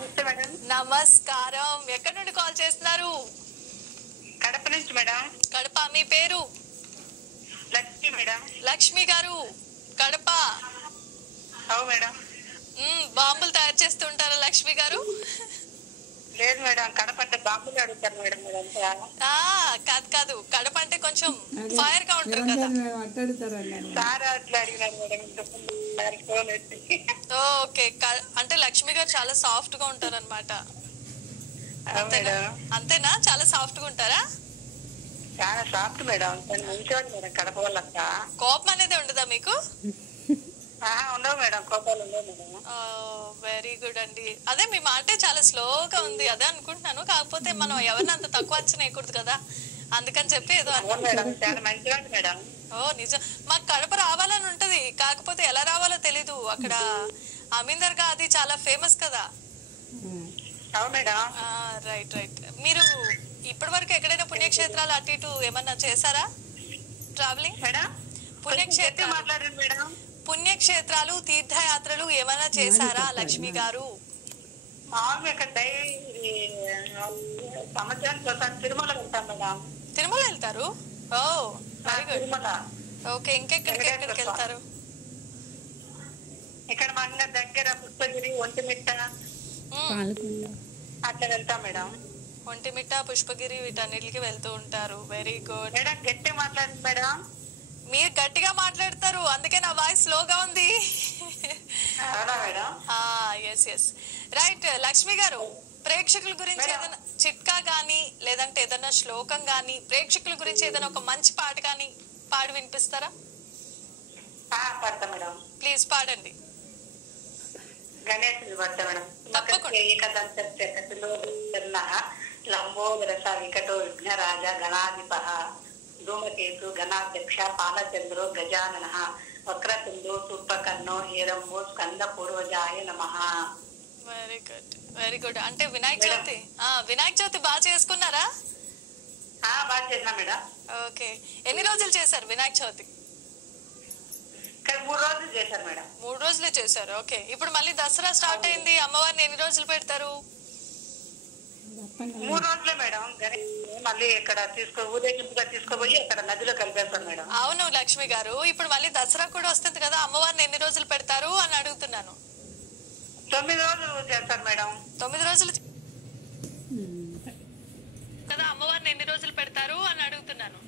నమస్తే మేడం. నమస్కారం. ఎక్కడి నుండి కాల్ చేస్తున్నారు? కడప నుంచి మేడం. కడప. మీ పేరు? లక్ష్మి మేడం. లక్ష్మి గారు, కడప. అవు మేడం. బాంబులు తయారు చేస్తుంటారా లక్ష్మి గారు? లేదు మేడం, కడప అంటే బాంబులు అడుగుతారు మేడం. కాదు కాదు, కడప అంటే కొంచెం ఫైర్ గా ఉంటారు కదా. సార్ అట్లా అడిగినారు మేడం. ఓకే, అంటే లక్ష్మి గారు చాలా సాఫ్ట్ గా ఉంటారు అనమాట. అంతేనా? చాలా సాఫ్ట్ గా ఉంటారా? చాలా సాఫ్ట్ మేడం. మంచివాడు మేడం కడప వాళ్ళంతా. కోపం అనేది ఉండదా మీకు? ఉండవు మేడం, కోపాలు ఉండవు మేడం. వెరీ గుడ్ అండి. అదే మీ మాటే చాలా స్లోగా ఉంది, అదే అనుకుంటున్నాను. కాకపోతే మనం ఎవరిని అంత తక్కువ అంచనా వేయకూడదు కదా, అందుకని చెప్పి ఏదో చాలా మంచివాడు మేడం. నిజం. మాకు కడప రావాలని ఉంటది, కాకపోతే ఎలా రావాలో తెలీదు. అక్కడ అమీందర్ గా అది చాలా ఫేమస్ కదా. Right right. మీరు ఇప్పటి వరకు ఎక్కడైనా పుణ్యక్షేత్రాలు అటు ఇటు ఏమన్నా చేశారా? ట్రావెలింగ్ పుణ్యక్షేత్రాలు తీర్థయాత్రలు ఏమైనా చేశారా లక్ష్మి గారు? తిరుమల వెళ్తాం మేడం. తిరుమల వెళ్తారు? ఓ వెరీ గుడ్. ఓకే, ఎక్కడికి వెళ్తారు? ఇక్కడ మన దగ్గర పుష్పగిరి, ఒంటిమిట్ట అట్లా వెళ్తాం మేడం. ఒంటిమిట్ట, పుష్పగిరి వీటన్నిటికి వెళ్తూ ఉంటారు. Very good madam. గట్టిగా మాట్లాడండి మేడం. మీరు గట్టిగా మాట్లాడతారు, అందుకే నా వాయిస్ స్లోగా ఉంది. Yes yes right. లక్ష్మి గారు, ప్రేక్షకుల గురించి ఏదైనా చిట్కా గానీ లేదంటే ఏదైనా శ్లోకం గానీ, ప్రేక్షకుల గురించి ఏదైనా ఒక మంచి పాట గానీ పాడి వినిపిస్తారా? ప్లీజ్ పాడండి. గణేశుని పడతా మేడం. లంబోదర వికటో విఘ్నరాజ గణాధిప ధూమకేతు గణాధ్యక్ష పాలచంద్రో గజానన వక్రతుండో సూర్పకర్ణో హేరంబో స్కంద పూర్వజాయ నమః. Very good very good. అంటే వినాయక చవితి బాగా చేసుకున్నారా? బాగా చేసినా మేడం. ఓకే, ఎన్ని రోజులు చేశారు వినాయక చవితి? 3 రోజులు చేశారు మేడం. 3 రోజులే చేశారు. ఓకే, ఇప్పుడు మళ్ళీ దసరా స్టార్ట్ అయింది. అమ్మవారిని ఎన్ని రోజులు పెడతారు? 3 రోజులే మేడం. మళ్ళీ ఇక్కడ ఊరేగింపుగా తీసుకుపోయి అక్కడ నదిలో కలిపేస్తాం మేడం. అవును లక్ష్మి గారు, ఇప్పుడు మళ్ళీ దసరా కూడా వస్తుంది కదా, అమ్మవారిని ఎన్ని రోజులు పెడతారు అని అడుగుతున్నాను. 9 రోజులు చేస్తారు మేడం. 9 రోజులు కదా, అమ్మవారిని ఎన్ని రోజులు పెడతారు అని అడుగుతున్నాను.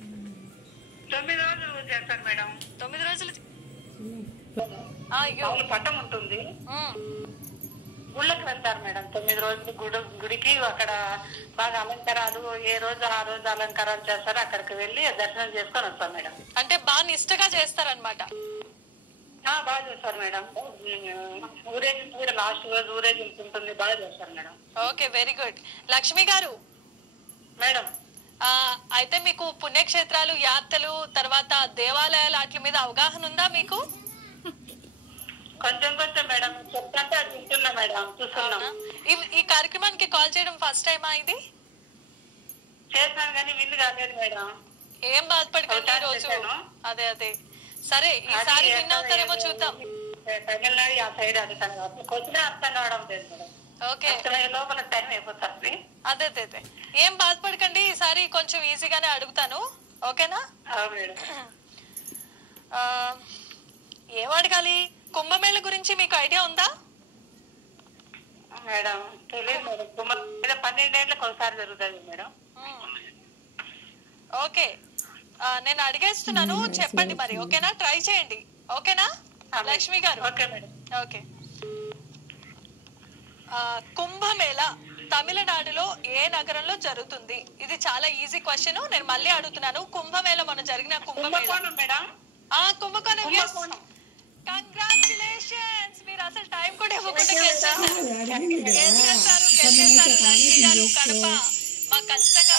9 రోజులు చేస్తారు మేడం. 9 రోజులు పట్టం ఉంటుంది, గుళ్ళకి వెళ్తారు మేడం. 9 రోజులు గుడికి అక్కడ బాగా అలంకారాలు, ఏ రోజు ఆ రోజు అలంకారాలు చేస్తారు. అక్కడికి వెళ్ళి దర్శనం చేసుకొని వస్తాం మేడం. అంటే బాగా నిష్టగా చేస్తారనమాట. బాగా చేస్తారు మేడం. ఊరేగింపు కూడా లాస్ట్ రోజు ఊరేగింపు ఉంటుంది, బాగా చేస్తారు madam. Okay, very good. Lakshmi గారు మేడం, అయితే మీకు పుణ్యక్షేత్రాలు, యాత్రలు, తర్వాత దేవాలయాలు వాటి మీద అవగాహన ఉందా మీకు? కొంచెం కొంచెం మేడం. చెప్తాంటే అది వింటున్నా మేడం, చూస్తున్నాం. ఈ కార్యక్రమానికి కాల్ చేయడం ఫస్ట్ టైమా? ఇది చేస్తాను కానీ విల్లు కాలేదు మేడం. ఏం బాధపడకండి రోజు. అదే అదే సరే, ఈసారి విన్ అవుతారేమో చూద్దాం. తమిళనాడు ఆ సైడ్ అది వచ్చినా అర్థం కావడం లేదు మేడం. ఓకే, లోపల టైం అయిపోతుంది. అదే అదే ఏం బాధపడకండి, ఈసారి కొంచెం ఈజీగానే అడుగుతాను. ఓకేనా మేడం? ఏం అడగాలి? కుంభమేళ గురించి మీకు ఐడియా ఉందా మేడం? తెలియదు మేడం. 12 ఏళ్ళకి ఒకసారి జరుగుతుంది మేడం. ఓకే, నేను అడిగేస్తున్నాను, చెప్పండి మరి. ఓకేనా? ట్రై చేయండి. ఓకేనా లక్ష్మి గారు? Okay madam. ఓకే. కుంభమేళ తమిళనాడులో ఏ నగరంలో జరుగుతుంది? ఇది చాలా ఈజీ క్వశ్చన్, నేను మళ్ళీ అడుగుతున్నాను. కుంభమేళ మన జరిగిన కుంభమేళ మేడం. కుంభకోణం. కంగ్రాచులేషన్స్, మీరు అసలు టైం కూడా ఇవ్వకుండా గెలిచేశారు. కడప మాకు ఖచ్చితంగా.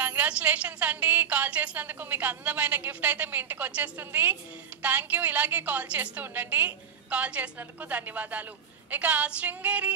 కంగ్రాచులేషన్స్ అండి, కాల్ చేసినందుకు. మీకు అందమైన గిఫ్ట్ అయితే మీ ఇంటికి వచ్చేస్తుంది. Thank you. ఇలాగే కాల్ చేస్తూ ఉండండి. కాల్ చేసినందుకు ధన్యవాదాలు. ఇక శృంగేరి